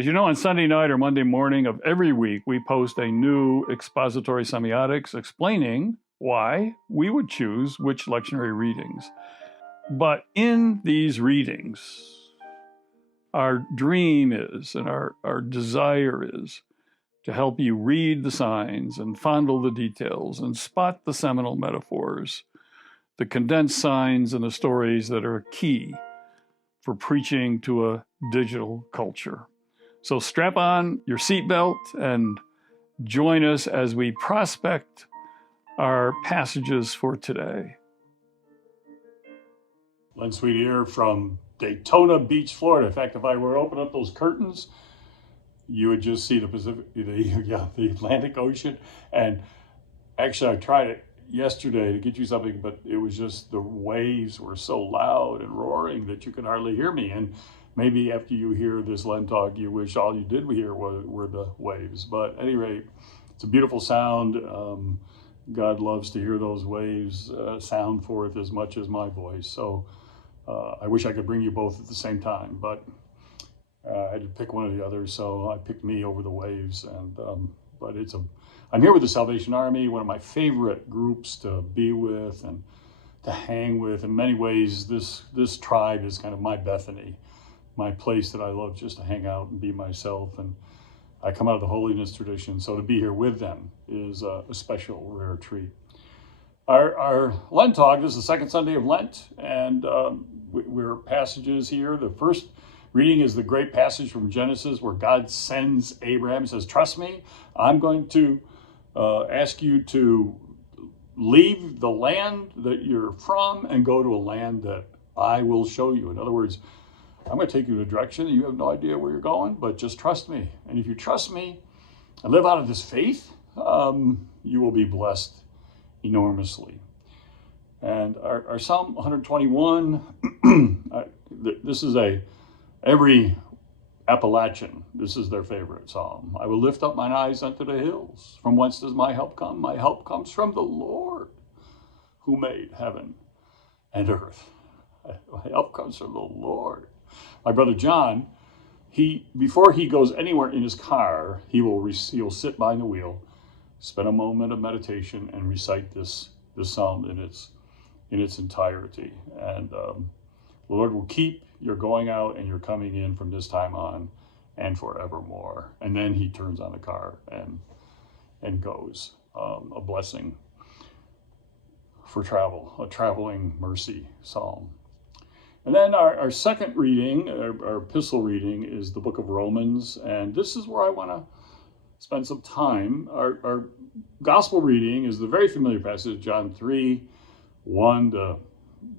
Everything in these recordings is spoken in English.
As you know, on Sunday night or Monday morning of every week, we post a new expository semiotics explaining why we would choose which lectionary readings. But in these readings, our dream is, and our desire is, to help you read the signs and fondle the details and spot the seminal metaphors, the condensed signs and the stories that are key for preaching to a digital culture. So strap on your seatbelt and join us as we prospect our passages for today. Len Sweet here from Daytona Beach, Florida. In fact, if I were to open up those curtains, you would just see the Atlantic Ocean. And actually, I tried it yesterday to get you something, but it was just the waves were so loud and roaring that you could hardly hear me. And maybe after you hear this LenTalk, you wish all you did hear were the waves. But at any rate, it's a beautiful sound. God loves to hear those waves sound forth as much as my voice. So I wish I could bring you both at the same time, but I had to pick one or the other. So I picked me over the waves. And but I'm here with the Salvation Army, one of my favorite groups to be with and to hang with. In many ways, this tribe is kind of my Bethany, my place that I love just to hang out and be myself. And I come out of the holiness tradition, so to be here with them is a special, rare treat. Our LenTalk, this is the second Sunday of Lent, and we're passages here. The first reading is the great passage from Genesis where God sends Abraham. He says, trust me, I'm going to ask you to leave the land that you're from and go to a land that I will show you. In other words, I'm going to take you in a direction and you have no idea where you're going, but just trust me. And if you trust me and live out of this faith, you will be blessed enormously. And our Psalm 121, this is every Appalachian, this is their favorite psalm. I will lift up mine eyes unto the hills. From whence does my help come? My help comes from the Lord who made heaven and earth. My help comes from the Lord. My brother John, before he goes anywhere in his car, he'll sit behind the wheel, spend a moment of meditation, and recite this psalm in its entirety. And the Lord will keep your going out and your coming in from this time on and forevermore. And then he turns on the car and goes. A blessing for travel, a traveling mercy psalm. And then our second reading, our epistle reading, is the book of Romans. And this is where I want to spend some time. Our gospel reading is the very familiar passage, John 3, 1 to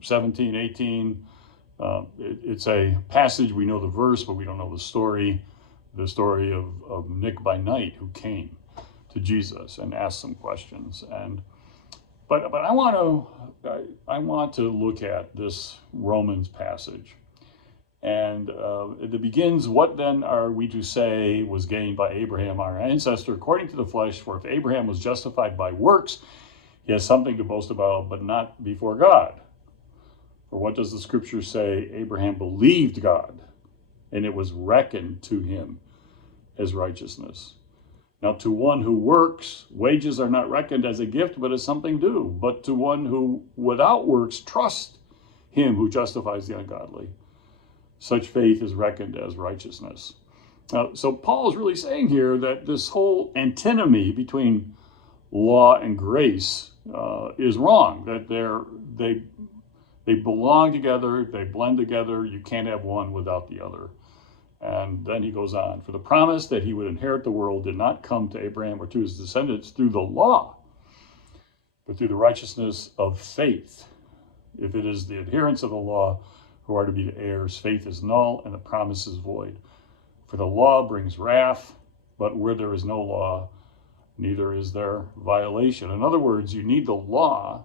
17, 18. It's a passage, we know the verse, but we don't know the story of Nick by night who came to Jesus and asked some questions. But I want to look at this Romans passage. And it begins, what then are we to say was gained by Abraham, our ancestor, according to the flesh? For if Abraham was justified by works, he has something to boast about, but not before God. For what does the scripture say? Abraham believed God, and it was reckoned to him as righteousness. Now, to one who works, wages are not reckoned as a gift, but as something due. But to one who without works trusts him who justifies the ungodly, such faith is reckoned as righteousness. Now, so Paul is really saying here that this whole antinomy between law and grace is wrong, that they belong together, they blend together. You can't have one without the other. And then he goes on, for the promise that he would inherit the world did not come to Abraham or to his descendants through the law, but through the righteousness of faith. If it is the adherents of the law who are to be the heirs, faith is null and the promise is void. For the law brings wrath, but where there is no law, neither is there violation. In other words, you need the law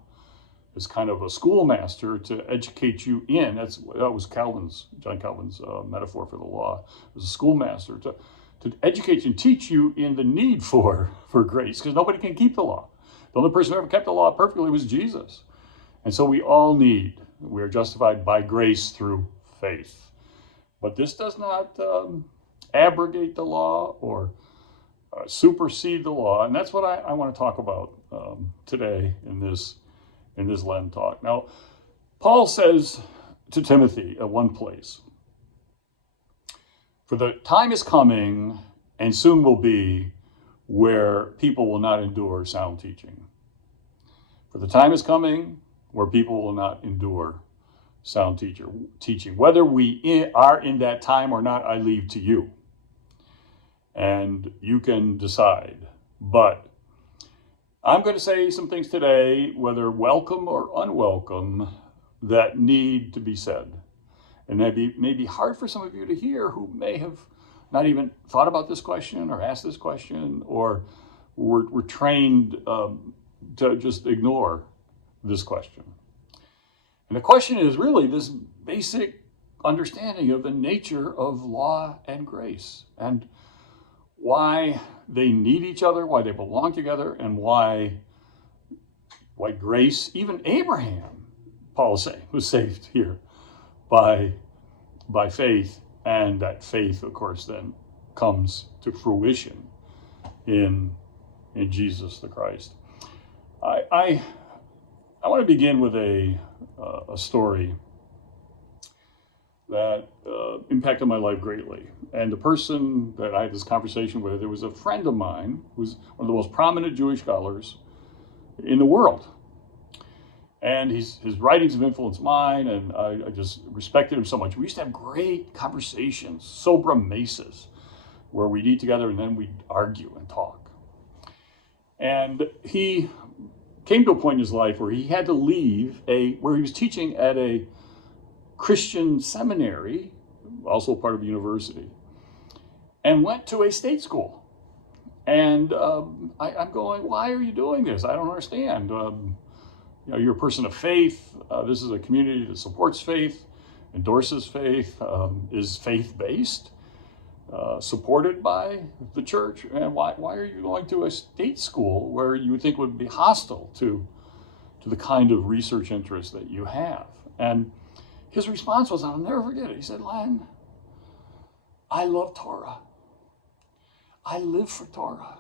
as kind of a schoolmaster to educate you in. That was John Calvin's metaphor for the law. It was a schoolmaster to educate you and teach you in the need for grace, because nobody can keep the law. The only person who ever kept the law perfectly was Jesus. And so we are justified by grace through faith. But this does not abrogate the law or supersede the law. And that's what I want to talk about today in this LenTalk. Now, Paul says to Timothy at one place, "For the time is coming and soon will be where people will not endure sound teaching." For the time is coming where people will not endure sound teaching. Whether we are in that time or not, I leave to you. And you can decide. But I'm going to say some things today, whether welcome or unwelcome, that need to be said. And may be hard for some of you to hear who may have not even thought about this question or asked this question, or were trained to just ignore this question. And the question is really this basic understanding of the nature of law and grace, and why they need each other, why they belong together, and why grace, even Abraham, Paul is saying, was saved here by faith, and that faith, of course, then comes to fruition in Jesus the Christ. I want to begin with a story that impacted my life greatly. And the person that I had this conversation with, it was a friend of mine who's one of the most prominent Jewish scholars in the world. And his writings have influenced mine, and I just respected him so much. We used to have great conversations, sobra mesas, where we'd eat together and then we'd argue and talk. And he came to a point in his life where he had to leave where he was teaching at a Christian seminary, also part of a university, and went to a state school. And I'm going, why are you doing this? I don't understand. You're a person of faith. This is a community that supports faith, endorses faith, is faith-based, supported by the church. And why are you going to a state school where you would think would be hostile to the kind of research interest that you have? And his response was, I'll never forget it. He said, "Len, I love Torah. I live for Torah.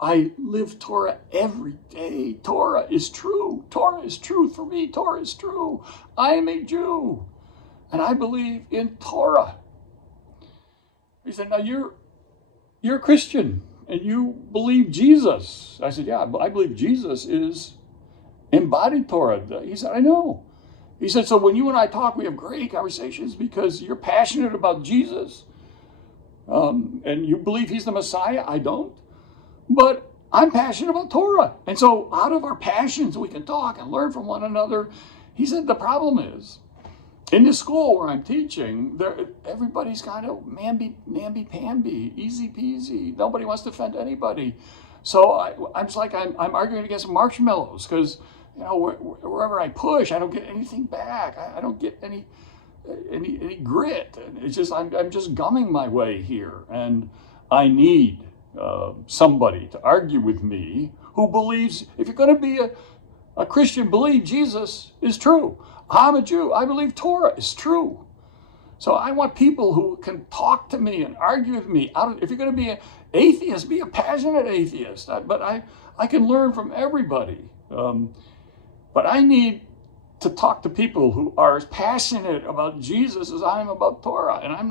I live Torah every day. Torah is true. Torah is truth for me. Torah is true. I am a Jew, and I believe in Torah." He said, "Now you're a Christian, and you believe Jesus." I said, "Yeah, I believe Jesus is embodied Torah." He said, "I know." He said, "So when you and I talk, we have great conversations because you're passionate about Jesus, and you believe he's the Messiah. I don't. But I'm passionate about Torah. And so out of our passions, we can talk and learn from one another." He said, "The problem is, in this school where I'm teaching, everybody's kind of namby-pamby, easy peasy. Nobody wants to offend anybody. So I'm just like, I'm arguing against marshmallows because, wherever I push, I don't get anything back. I don't get any grit. It's just, I'm just gumming my way here. And I need somebody to argue with me who believes, if you're going to be a Christian, believe Jesus is true. I'm a Jew. I believe Torah is true. So I want people who can talk to me and argue with me. If you're going to be an atheist, be a passionate atheist. But I can learn from everybody. But I need to talk to people who are as passionate about Jesus as I am about Torah. And I'm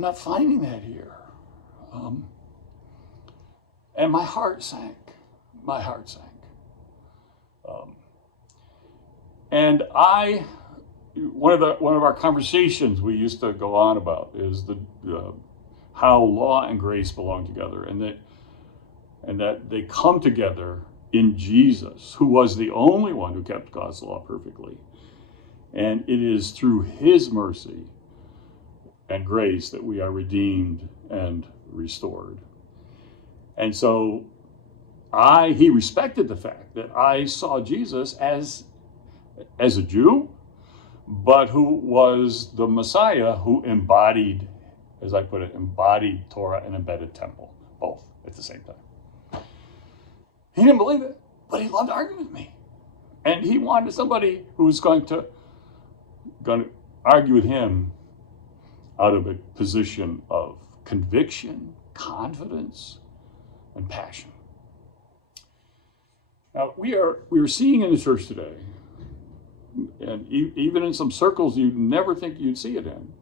not finding that here. And my heart sank. My heart sank. And one of our conversations we used to go on about is how law and grace belong together, and that they come together in Jesus, who was the only one who kept God's law perfectly. And it is through his mercy and grace that we are redeemed and restored. And so he respected the fact that I saw Jesus as a Jew, but who was the Messiah who embodied, as I put it, embodied Torah and embedded temple, both at the same time. He didn't believe it, but he loved arguing with me. And he wanted somebody who was going to argue with him out of a position of conviction, confidence, and passion. Now, we are seeing in the church today, and even in some circles you'd never think you'd see it in,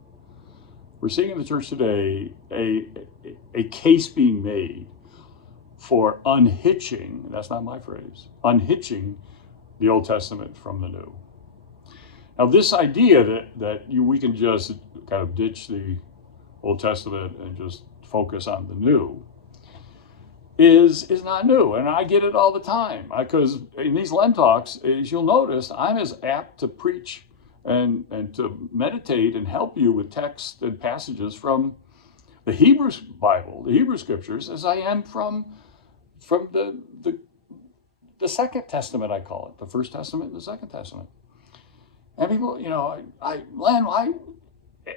we're seeing in the church today a case being made for unhitching, that's not my phrase, unhitching the Old Testament from the New. Now, this idea that we can just kind of ditch the Old Testament and just focus on the New is not new, and I get it all the time. Because in these LenTalks, as you'll notice, I'm as apt to preach and to meditate and help you with texts and passages from the Hebrew Bible, the Hebrew Scriptures, as I am from the Second Testament, I call it, the First Testament and the Second Testament. And people, Len,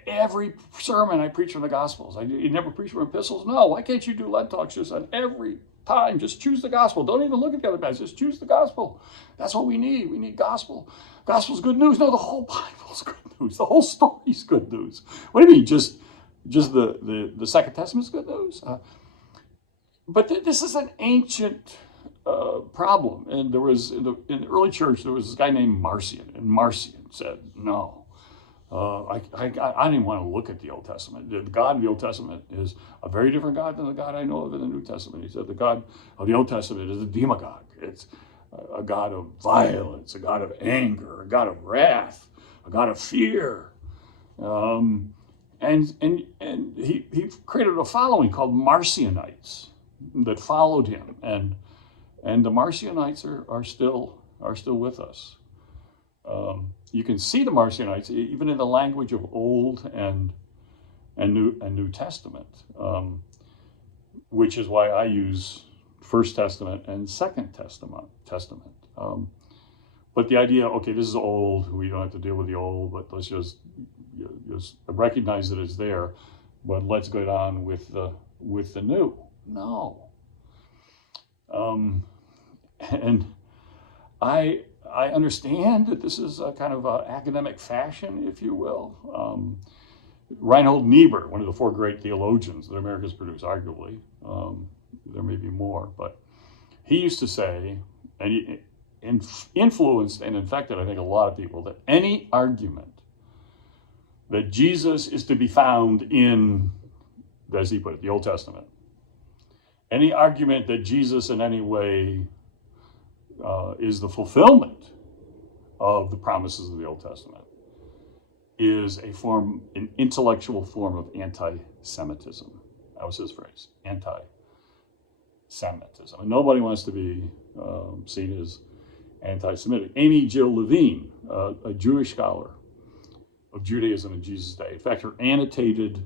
every sermon I preach from the Gospels. You never preach from epistles? No, why can't you do LenTalks just on every time? Just choose the Gospel. Don't even look at the other passages. Just choose the Gospel. That's what we need. We need Gospel. Gospel's good news. No, the whole Bible's good news. The whole story's good news. What do you mean? Just the Second Testament's good news? But this is an ancient problem. And there was, in the early church, there was this guy named Marcion. And Marcion said, no. I didn't even want to look at the Old Testament. The God of the Old Testament is a very different God than the God I know of in the New Testament. He said the God of the Old Testament is a demagogue. It's a God of violence, a God of anger, a God of wrath, a God of fear. And he created a following called Marcionites that followed him. And the Marcionites are still with us. You can see the Marcionites even in the language of Old and New Testament, which is why I use First Testament and Second Testament. But the idea, okay, this is old. We don't have to deal with the old, but let's just recognize that it's there. But let's go on with the new. No. And I understand that this is a kind of academic fashion, if you will. Reinhold Niebuhr, one of the four great theologians that America's produced, arguably, there may be more, but he used to say, and he influenced and infected, I think, a lot of people, that any argument that Jesus is to be found in, as he put it, the Old Testament, any argument that Jesus in any way is the fulfillment of the promises of the Old Testament is an intellectual form of anti-Semitism. That was his phrase, anti-Semitism. And nobody wants to be seen as anti-Semitic. Amy Jill Levine, a Jewish scholar of Judaism in Jesus' day. In fact, her annotated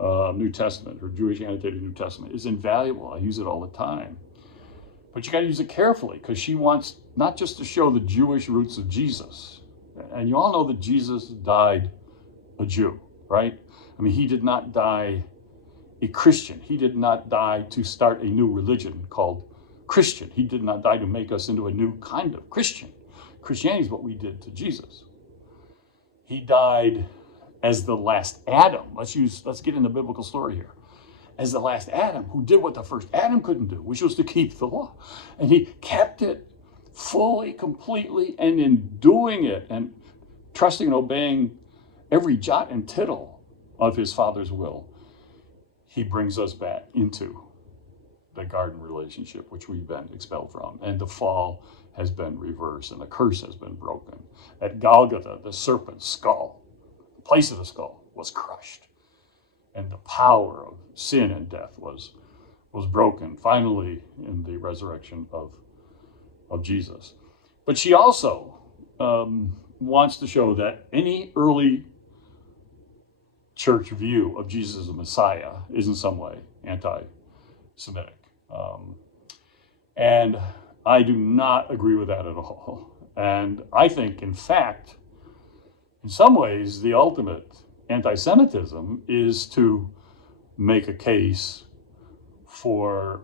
New Testament, her Jewish annotated New Testament, is invaluable. I use it all the time. But you got to use it carefully, because she wants not just to show the Jewish roots of Jesus. And you all know that Jesus died a Jew, right? I mean, he did not die a Christian. He did not die to start a new religion called Christian. He did not die to make us into a new kind of Christian. Christianity is what we did to Jesus. He died as the last Adam. Let's get in the biblical story here. As the last Adam, who did what the first Adam couldn't do, which was to keep the law. And he kept it fully, completely, and in doing it and trusting and obeying every jot and tittle of his Father's will, he brings us back into the garden relationship, which we've been expelled from. And the fall has been reversed, and the curse has been broken. At Golgotha, the serpent's skull, the place of the skull, was crushed. And the power of sin and death was broken, finally, in the resurrection of Jesus. But she also wants to show that any early church view of Jesus as a Messiah is in some way anti-Semitic. And I do not agree with that at all. And I think, in fact, in some ways, the ultimate anti-Semitism is to make a case for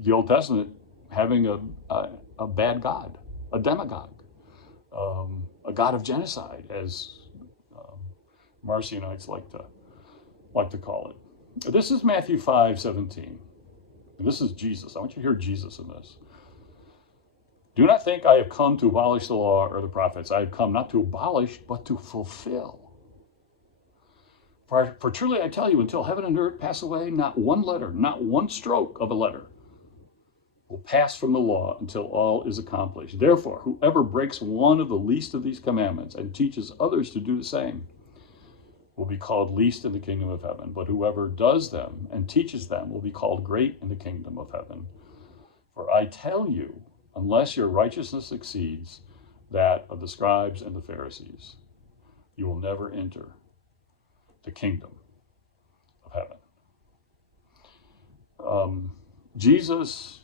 the Old Testament having a bad God, a demagogue, a God of genocide, as Marcionites like to call it. This is Matthew 5:17. This is Jesus. I want you to hear Jesus in this. Do not think I have come to abolish the law or the prophets. I have come not to abolish, but to fulfill. For truly I tell you, until heaven and earth pass away, not one letter, not one stroke of a letter will pass from the law until all is accomplished. Therefore, whoever breaks one of the least of these commandments and teaches others to do the same will be called least in the kingdom of heaven. But whoever does them and teaches them will be called great in the kingdom of heaven. For I tell you, unless your righteousness exceeds that of the scribes and the Pharisees, you will never enter the kingdom of heaven. Jesus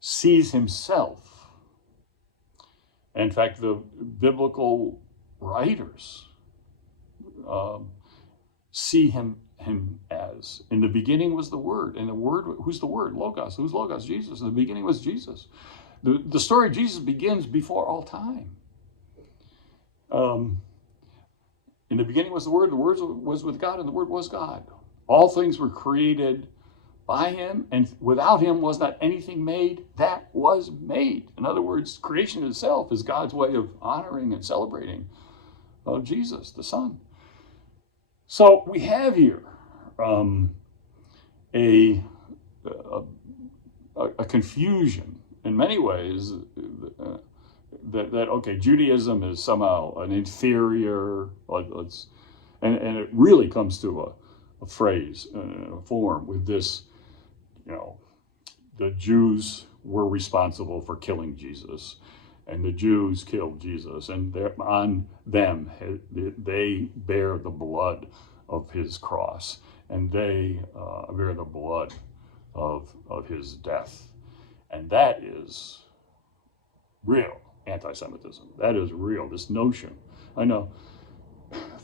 sees himself. In fact, the biblical writers see him as, in the beginning was the Word, and the Word, who's the Word? Logos. Who's Logos? Jesus. In the beginning was Jesus. The story of Jesus begins before all time. In the beginning was the Word was with God, and the Word was God. All things were created by him, and without him was not anything made that was made. In other words, creation itself is God's way of honoring and celebrating Jesus, the Son. So we have here a confusion in many ways that okay, Judaism is somehow an inferior, and it really comes to a phrase, a form with this, the Jews were responsible for killing Jesus, and the Jews killed Jesus, and on them they bear the blood of his cross, and they bear the blood of his death. And that is real anti-Semitism. That is real, this notion. I know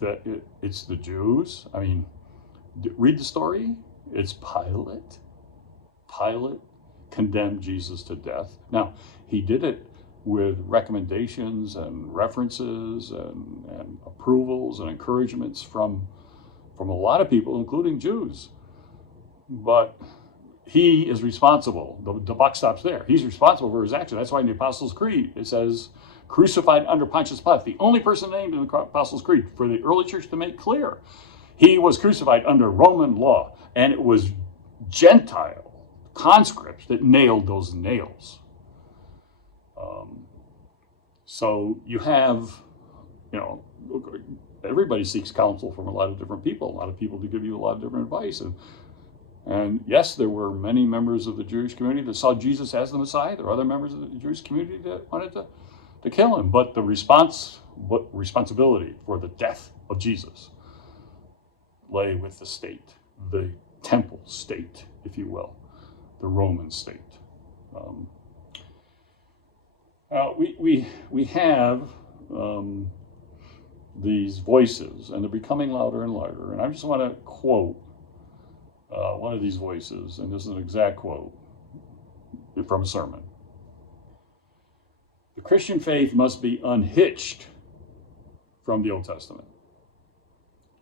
that it's the Jews. I mean, read the story. It's Pilate. Pilate condemned Jesus to death. Now, he did it with recommendations and references and approvals and encouragements from a lot of people, including Jews. But he is responsible. The buck stops there. He's responsible for his action. That's why in the Apostles' Creed, it says, crucified under Pontius Pilate. The only person named in the Apostles' Creed for the early church to make clear. He was crucified under Roman law, and it was Gentile conscripts that nailed those nails. So you have, everybody seeks counsel from a lot of different people. A lot of people to give you a lot of different advice. And yes, there were many members of the Jewish community that saw Jesus as the Messiah. There were other members of the Jewish community that wanted to kill him. But the responsibility for the death of Jesus lay with the state, the temple state, if you will, the Roman state. We have these voices, and they're becoming louder and louder. And I just want to quote one of these voices, and this is an exact quote from a sermon. The Christian faith must be unhitched from the Old Testament.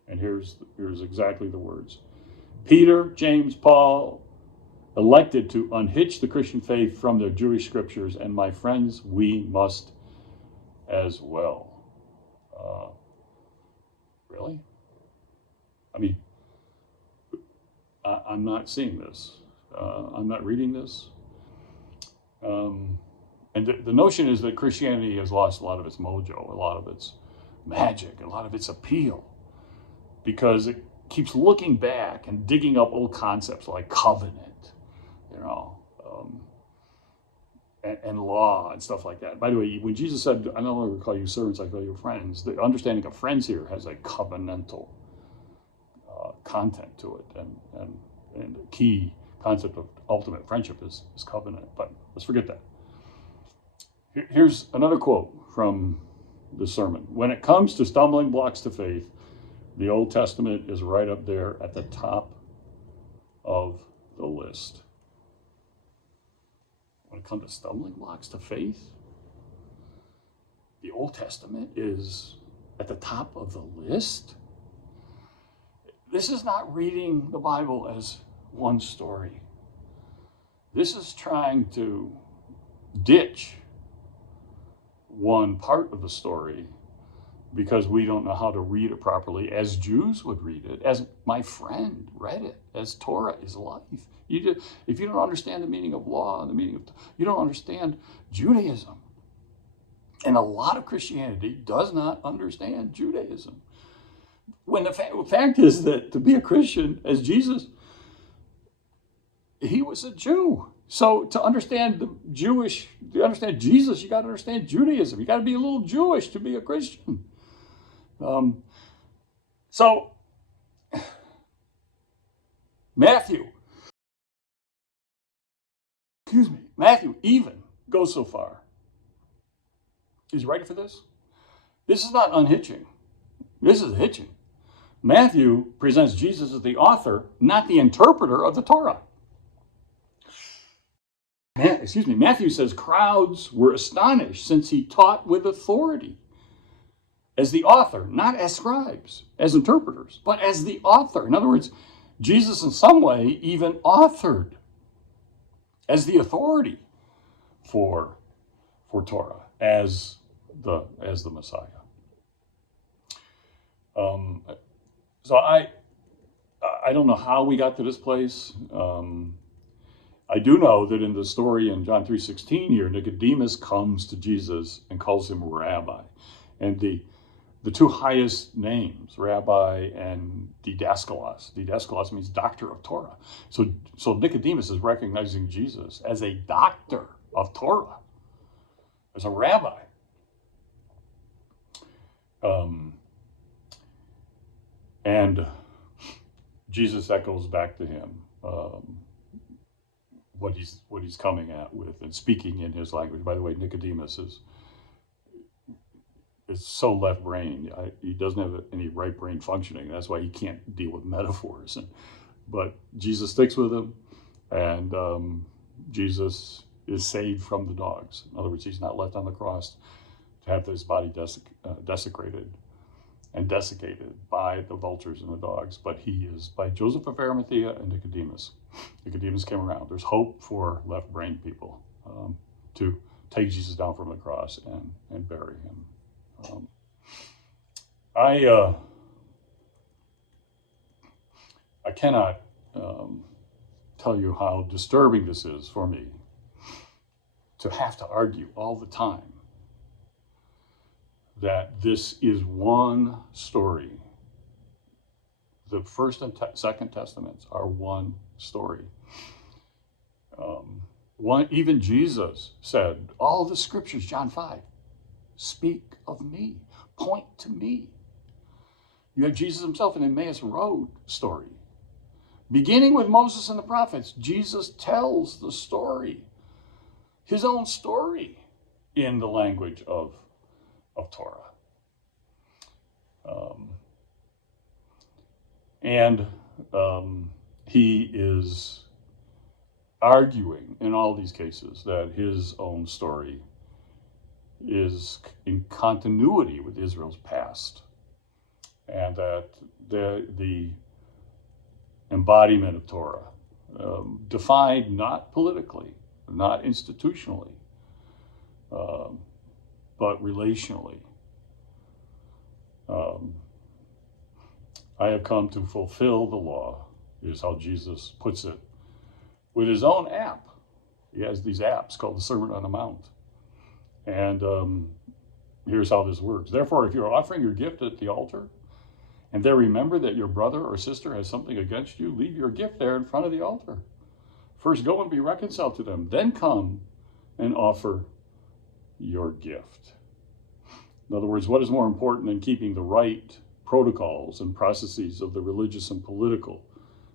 And here's exactly the words. Peter, James, Paul elected to unhitch the Christian faith from their Jewish scriptures, and my friends, we must as well. Really? I mean, I'm not seeing this. I'm not reading this. And the notion is that Christianity has lost a lot of its mojo, a lot of its magic, a lot of its appeal, because it keeps looking back and digging up old concepts like covenant, and law and stuff like that. By the way, when Jesus said, I no longer call you servants, I call you friends, the understanding of friends here has a covenantal content to it, and the key concept of ultimate friendship is covenant, but let's forget that. Here's another quote from the sermon. When it comes to stumbling blocks to faith, the Old Testament is right up there at the top of the list. When it comes to stumbling blocks to faith, the Old Testament is at the top of the list. This is not reading the Bible as one story. This is trying to ditch one part of the story because we don't know how to read it properly as Jews would read it, as my friend read it, as Torah is life. If you don't understand the meaning of law and the meaning of, you don't understand Judaism. And a lot of Christianity does not understand Judaism. When the fact is that to be a Christian, as Jesus, he was a Jew. So to understand Jesus, you got to understand Judaism. You got to be a little Jewish to be a Christian. So Matthew even goes so far. Is you ready for this? This is not unhitching. This is hitching. Matthew presents Jesus as the author, not the interpreter of the Torah. Matthew says crowds were astonished since he taught with authority as the author, not as scribes, as interpreters, but as the author. In other words, Jesus in some way even authored as the authority for Torah, as the Messiah. So I don't know how we got to this place. I do know that in the story in John 3:16 here, Nicodemus comes to Jesus and calls him rabbi. And the two highest names, rabbi and didaskalos. Didaskalos means doctor of Torah. So Nicodemus is recognizing Jesus as a doctor of Torah, as a rabbi. And Jesus echoes back to him what he's coming at with and speaking in his language. By the way, Nicodemus is so left-brained. He doesn't have any right brain functioning. That's why he can't deal with metaphors. But Jesus sticks with him, and Jesus is saved from the dogs. In other words, he's not left on the cross to have his body desecrated and desiccated by the vultures and the dogs, but he is by Joseph of Arimathea and Nicodemus. Nicodemus came around. There's hope for left-brained people to take Jesus down from the cross and bury him. I cannot tell you how disturbing this is for me to have to argue all the time that this is one story. The First and Second Testaments are one story. Even Jesus said, all the scriptures, John 5, speak of me, point to me. You have Jesus himself in the Emmaus Road story. Beginning with Moses and the prophets, Jesus tells the story, his own story, in the language of Torah. He is arguing in all these cases that his own story is in continuity with Israel's past, and that the embodiment of Torah, defined not politically, not institutionally, but relationally. I have come to fulfill the law, is how Jesus puts it, with his own app. He has these apps called the Sermon on the Mount. And here's how this works. Therefore, if you're offering your gift at the altar, and there remember that your brother or sister has something against you, leave your gift there in front of the altar. First go and be reconciled to them, then come and offer your gift. In other words, what is more important than keeping the right protocols and processes of the religious and political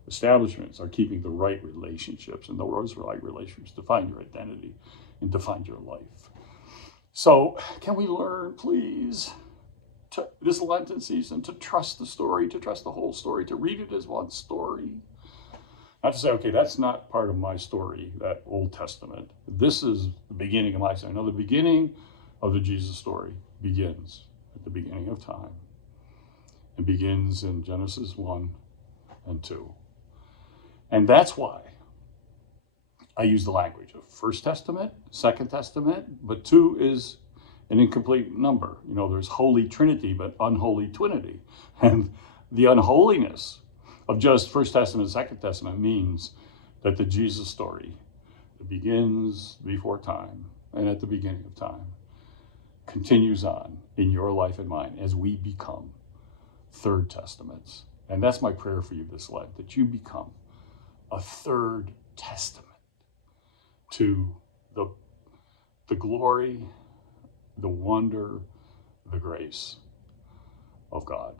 establishments are keeping the right relationships, and those right relationships define your identity and define your life. So can we learn, please, this Lenten season, to trust the story, to trust the whole story, to read it as one story? Not to say, okay, that's not part of my story, that Old Testament. This is the beginning of my story. No, the beginning of the Jesus story begins at the beginning of time. It begins in Genesis 1 and 2. And that's why I use the language of First Testament, Second Testament, but 2 is an incomplete number. You know, there's Holy Trinity, but unholy Trinity. And the unholiness of just First Testament, Second Testament means that the Jesus story that begins before time and at the beginning of time continues on in your life and mine as we become Third Testaments. And that's my prayer for you this Lent, that you become a Third Testament to the glory, the wonder, the grace of God.